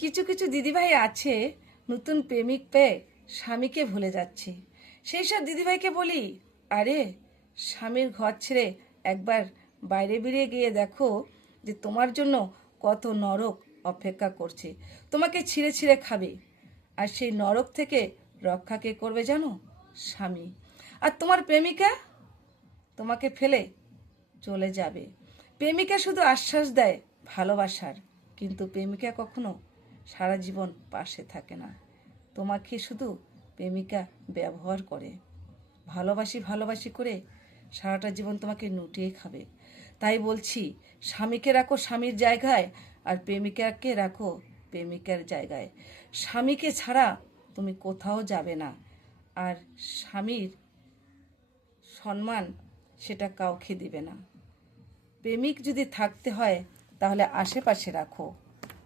কিছু কিছু দিদিভাই আছে নতুন প্রেমিক পেয়ে স্বামীকে ভুলে যাচ্ছে। সেই সব দিদিভাইকে বলি, আরে স্বামীর ঘর ছেড়ে একবার বাইরে বেরিয়ে গিয়ে দেখো যে তোমার জন্য কত নরক অপেক্ষা করছে, তোমাকে ছিঁড়ে ছিঁড়ে খাবে। আর সেই নরক থেকে রক্ষা কে করবে জানো? স্বামী। আর তোমার প্রেমিকা তোমাকে ফেলে চলে যাবে। প্রেমিকা শুধু আশ্বাস দেয় ভালোবাসার, কিন্তু প্রেমিকা কখনো সারা জীবন পাশে থাকে না। তোমাকে শুধু প্রেমিকা ব্যবহার করে, ভালোবাসি ভালোবাসি করে সারাটা জীবন তোমাকে নুটিয়ে খাবে। তাই বলছি, স্বামীকে রাখো স্বামীর জায়গায়, আর প্রেমিকাকে রাখো প্রেমিকার জায়গায়। স্বামীকে ছাড়া তুমি কোথাও যাবে না, আর স্বামীর সম্মান সেটা কাউকে দিবে না। প্রেমিক যদি থাকতে হয় তাহলে আশেপাশে রাখো।